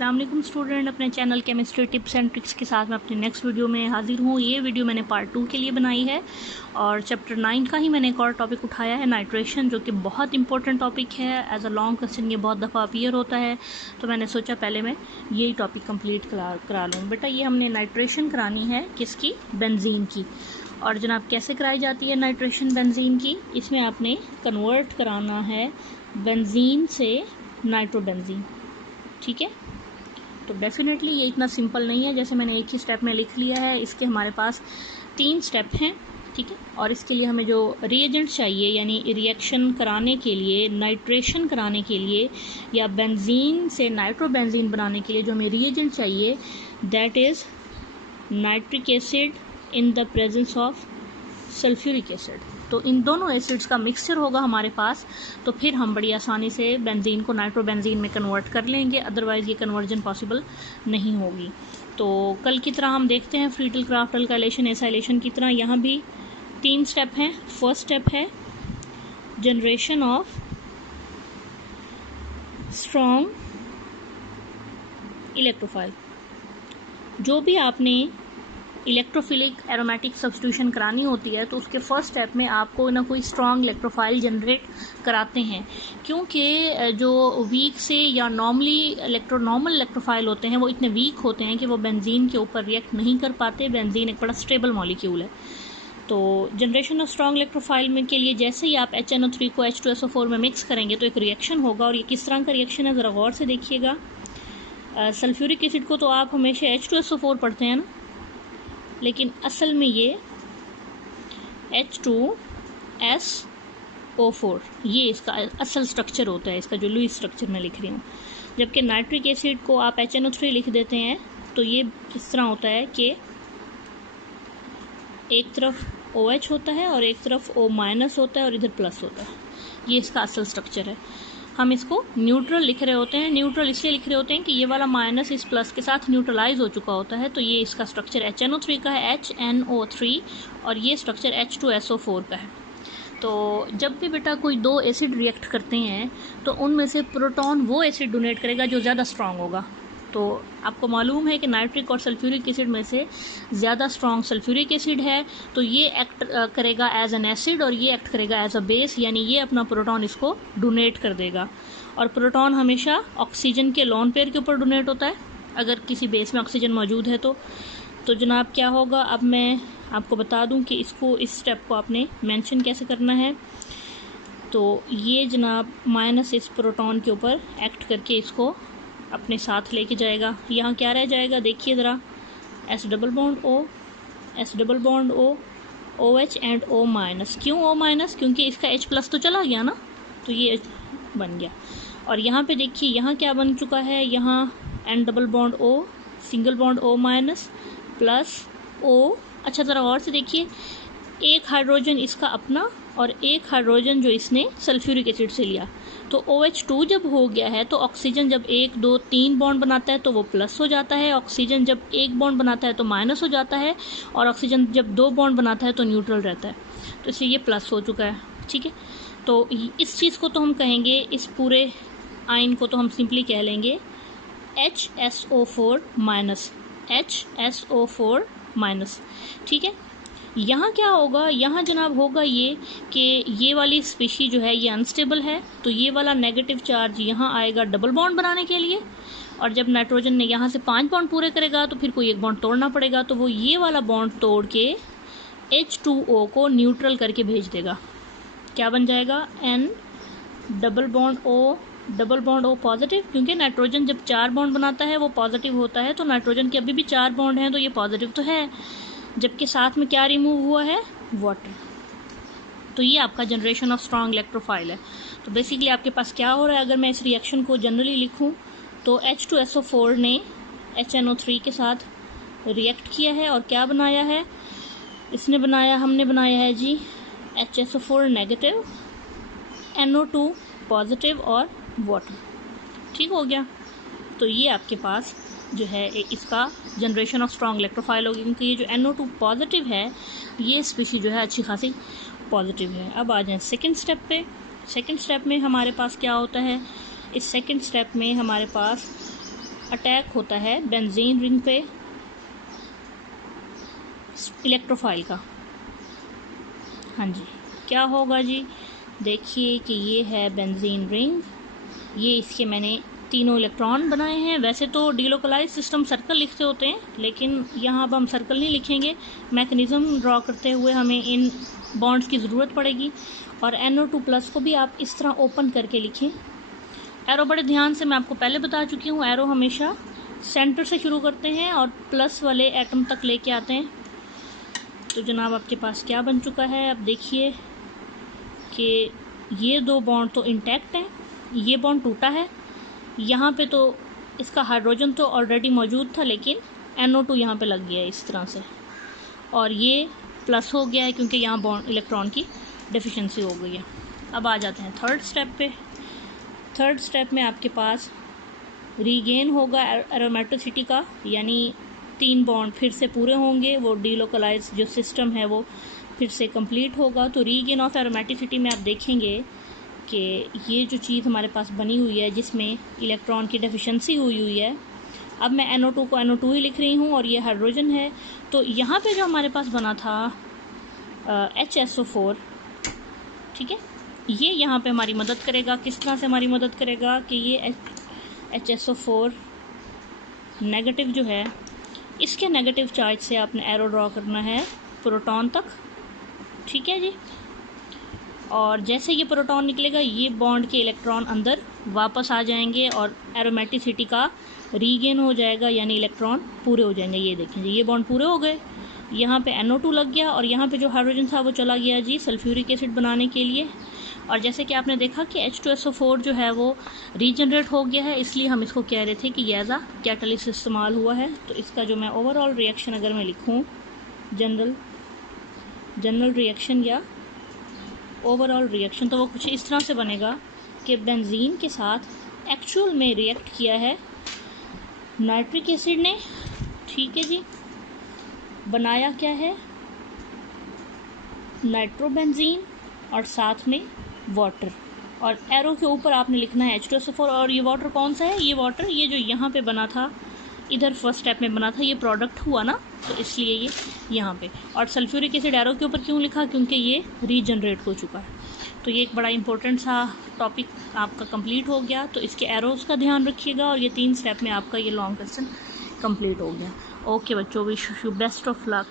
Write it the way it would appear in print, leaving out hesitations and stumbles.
अस्सलाम वालेकुम स्टूडेंट, अपने channel chemistry tips and tricks के साथ मैं अपने नेक्स्ट वीडियो में हाजिर हूँ। ये वीडियो मैंने पार्ट 2 के लिए बनाई है और चैप्टर 9 का ही मैंने एक और टॉपिक उठाया है, नाइट्रेशन, जो कि बहुत इंपॉर्टेंट टॉपिक है। एज अ लॉन्ग क्वेश्चन ये बहुत दफ़ा अपीयर होता है, तो मैंने सोचा पहले मैं यही टॉपिक कंप्लीट करा लूँ। बेटा ये हमने नाइट्रेशन करानी है किसकी? बेंजीन की। और जनाब कैसे कराई जाती है नाइट्रेशन बेंजीन की? इसमें आपने कन्वर्ट कराना है बेंजीन से नाइट्रोबेंजीन, ठीक है। तो डेफिनेटली ये इतना सिंपल नहीं है जैसे मैंने एक ही स्टेप में लिख लिया है। इसके हमारे पास 3 स्टेप हैं, ठीक है। और इसके लिए हमें जो रिएजेंट चाहिए, यानी रिएक्शन कराने के लिए, नाइट्रेशन कराने के लिए या बेंजीन से नाइट्रोबेंजीन बनाने के लिए जो हमें रिएजेंट चाहिए, that is nitric acid in the presence of sulphuric acid. तो इन दोनों एसिड्स का मिक्सचर होगा हमारे पास, तो फिर हम बड़ी आसानी से बेंजीन को नाइट्रोबेंजीन में कन्वर्ट कर लेंगे, अदरवाइज़ ये कन्वर्जन पॉसिबल नहीं होगी। तो कल की तरह हम देखते हैं फ्रीटल क्राफ्ट अल्काइलेशन एसाइलेशन की तरह यहाँ भी 3 स्टेप हैं। फर्स्ट स्टेप है जनरेशन ऑफ स्ट्रॉन्ग इलेक्ट्रोफाइल। जो भी आपने इलेक्ट्रोफिलिक एरोमेटिक सब्स्टिट्यूशन करानी होती है तो उसके फर्स्ट स्टेप में आपको ना कोई स्ट्रॉन्ग इलेक्ट्रोफाइल जनरेट कराते हैं, क्योंकि जो वीक से या नॉर्मल इलेक्ट्रोफाइल होते हैं वो इतने वीक होते हैं कि वो बेंजीन के ऊपर रिएक्ट नहीं कर पाते। बेंजीन एक बड़ा स्टेबल मॉलिक्यूल है। तो जनरेशन ऑफ स्ट्रॉन्ग इलेक्ट्रोफाइल में के लिए जैसे ही आप HNO3 को H2SO4 में मिक्स करेंगे तो एक रिएक्शन होगा, और ये किस तरह का रिएक्शन है ज़रा गौर से देखिएगा। सल्फ्यूरिक एसिड को तो आप हमेशा H2SO4 पढ़ते हैं ना, लेकिन असल में ये H2SO4 ये इसका असल स्ट्रक्चर होता है, इसका जो लुईस स्ट्रक्चर मैं लिख रही हूँ। जबकि नाइट्रिक एसिड को आप HNO3 लिख देते हैं तो ये इस तरह होता है कि एक तरफ OH होता है और एक तरफ O- होता है और इधर प्लस होता है। ये इसका असल स्ट्रक्चर है। हम इसको न्यूट्रल लिख रहे होते हैं। न्यूट्रल इसलिए लिख रहे होते हैं कि ये वाला माइनस इस प्लस के साथ न्यूट्रलाइज हो चुका होता है। तो ये इसका स्ट्रक्चर HNO3 का है, HNO3, और ये स्ट्रक्चर H2SO4 का है। तो जब भी बेटा कोई 2 एसिड रिएक्ट करते हैं तो उनमें से प्रोटॉन वो एसिड डोनेट करेगा जो ज़्यादा स्ट्रांग होगा। तो आपको मालूम है कि नाइट्रिक और सल्फ्यूरिक एसिड में से ज़्यादा स्ट्रॉन्ग सल्फ्यूरिक एसिड है, तो ये एक्ट करेगा एज एन एसिड और ये एक्ट करेगा एज अ बेस, यानी ये अपना प्रोटॉन इसको डोनेट कर देगा। और प्रोटॉन हमेशा ऑक्सीजन के लोन पेयर के ऊपर डोनेट होता है अगर किसी बेस में ऑक्सीजन मौजूद है तो जनाब क्या होगा, अब मैं आपको बता दूं कि इसको, इस स्टेप को आपने मेंशन कैसे करना है। तो ये जनाब माइनस इस प्रोटॉन के ऊपर एक्ट करके इसको अपने साथ लेके जाएगा। यहाँ क्या रह जाएगा देखिए ज़रा, S double bond O, OH and O-। क्यों O-? क्योंकि इसका H+ तो चला गया ना, तो ये बन गया। और यहाँ पे देखिए यहाँ क्या बन चुका है, यहाँ N double bond O, single bond O- plus O। अच्छा ज़रा और से देखिए, एक हाइड्रोजन इसका अपना और एक हाइड्रोजन जो इसने सल्फ्यूरिक एसिड से लिया, तो OH2 जब हो गया है तो ऑक्सीजन जब 1 2 3 बॉन्ड बनाता है तो वो प्लस हो जाता है, ऑक्सीजन जब 1 बॉन्ड बनाता है तो माइनस हो जाता है, और ऑक्सीजन जब 2 बॉन्ड बनाता है तो न्यूट्रल रहता है। तो इसलिए ये प्लस हो चुका है, ठीक है। तो इस चीज़ को तो हम कहेंगे, इस पूरे आयन को तो हम सिंपली कह लेंगे HSO4-, ठीक है। यहाँ क्या होगा, यहाँ जनाब होगा ये कि ये वाली स्पीशी जो है ये अनस्टेबल है, तो ये वाला नेगेटिव चार्ज यहाँ आएगा डबल बॉन्ड बनाने के लिए, और जब नाइट्रोजन ने यहाँ से 5 बॉन्ड पूरे करेगा तो फिर कोई एक बॉन्ड तोड़ना पड़ेगा, तो वो ये वाला बॉन्ड तोड़ के H2O को न्यूट्रल करके भेज देगा। क्या बन जाएगा, N double bond O positive, क्योंकि नाइट्रोजन जब 4 बॉन्ड बनाता है वो पॉजिटिव होता है, तो नाइट्रोजन के अभी भी 4 बॉन्ड हैं तो ये पॉजिटिव तो है, जबकि साथ में क्या रिमूव हुआ है, वाटर। तो ये आपका जनरेशन ऑफ स्ट्रॉन्ग इलेक्ट्रोफाइल है। तो बेसिकली आपके पास क्या हो रहा है, अगर मैं इस रिएक्शन को जनरली लिखूं तो H2SO4 ने HNO3 के साथ रिएक्ट किया है और क्या बनाया है, हमने बनाया है जी HSO4 नेगेटिव, NO2 पॉजिटिव और वाटर, ठीक हो गया। तो ये आपके पास जो है इसका जनरेशन ऑफ स्ट्रॉन्ग इलेक्ट्रोफाइल होगी, क्योंकि ये जो NO2 पॉजिटिव है ये स्पीशी जो है अच्छी खासी पॉजिटिव है। अब आ जाएं सेकंड स्टेप पे। सेकंड स्टेप में हमारे पास क्या होता है, इस सेकंड स्टेप में हमारे पास अटैक होता है बेंजीन रिंग पे इलेक्ट्रोफाइल का। हाँ जी, क्या होगा जी, देखिए कि ये है बेंजीन रिंग, ये इसके मैंने तीनों इलेक्ट्रॉन बनाए हैं। वैसे तो डीलोकलाइज सिस्टम सर्कल लिखते होते हैं, लेकिन यहाँ अब हम सर्कल नहीं लिखेंगे, मैकेनिज़्म ड्रॉ करते हुए हमें इन बॉन्ड्स की ज़रूरत पड़ेगी। और NO2+ को भी आप इस तरह ओपन करके लिखें। एरो बड़े ध्यान से मैं आपको पहले बता चुकी हूँ, एरो हमेशा सेंटर से शुरू करते हैं और प्लस वाले एटम तक लेके आते हैं। तो जनाब आपके पास क्या बन चुका है, अब देखिए कि ये दो बॉन्ड तो इंटैक्ट हैं, ये बॉन्ड टूटा है। यहाँ पे तो इसका हाइड्रोजन तो ऑलरेडी मौजूद था, लेकिन NO2 यहाँ पे लग गया है इस तरह से, और ये प्लस हो गया है क्योंकि यहाँ बॉन्ड इलेक्ट्रॉन की डेफिशिएंसी हो गई है। अब आ जाते हैं थर्ड स्टेप पे। थर्ड स्टेप में आपके पास रीगेन होगा एरोमेटिसिटी का, यानी 3 बॉन्ड फिर से पूरे होंगे, वो डीलोकलाइज जो सिस्टम है वो फिर से कंप्लीट होगा। तो रीगेन ऑफ एरोमेटिसिटी में आप देखेंगे कि ये जो चीज़ हमारे पास बनी हुई है जिसमें इलेक्ट्रॉन की डेफिशिएंसी हुई है, अब मैं NO2 को NO2 ही लिख रही हूँ और ये हाइड्रोजन है। तो यहाँ पे जो हमारे पास बना था HSO4, ठीक है, ये यहाँ पे हमारी मदद करेगा। किस तरह से हमारी मदद करेगा कि ये HSO4 नेगेटिव जो है, इसके नेगेटिव चार्ज से आपने एरो ड्रॉ करना है प्रोटॉन तक, ठीक है जी। और जैसे ये प्रोटॉन निकलेगा, ये बॉन्ड के इलेक्ट्रॉन अंदर वापस आ जाएंगे और एरोमेटिसिटी का रीगेन हो जाएगा, यानी इलेक्ट्रॉन पूरे हो जाएंगे। ये देखें जी, ये बॉन्ड पूरे हो गए, यहाँ पे NO2 लग गया और यहाँ पे जो हाइड्रोजन था वो चला गया जी सल्फ्यूरिक एसिड बनाने के लिए। और जैसे कि आपने देखा कि H2SO4 जो है वो रीजनरेट हो गया है, इसलिए हम इसको कह रहे थे कि ये एज आ कैटलिस्ट इस्तेमाल हुआ है। तो इसका जो मैं ओवरऑल रिएक्शन अगर मैं लिखूँ, जनरल रिएक्शन या ओवरऑल रिएक्शन, तो वो कुछ इस तरह से बनेगा कि बेंजीन के साथ एक्चुअल में रिएक्ट किया है नाइट्रिक एसिड ने, ठीक है जी। बनाया क्या है, नाइट्रोबेंजीन और साथ में वाटर, और एरो के ऊपर आपने लिखना है H2SO4। और ये वाटर कौन सा है, ये वाटर ये जो यहाँ पे बना था, इधर फर्स्ट स्टेप में बना था, ये प्रोडक्ट हुआ ना, तो इसलिए ये यहाँ पे। और सल्फ्यूरिक एसिड एरो के ऊपर क्यों लिखा, क्योंकि ये रीजनरेट हो चुका है। तो ये एक बड़ा इंपॉर्टेंट सा टॉपिक आपका कंप्लीट हो गया। तो इसके एरोज़ का ध्यान रखिएगा और ये 3 स्टेप में आपका ये लॉन्ग क्वेश्चन कंप्लीट हो गया। ओके बच्चों, wish you best of luck.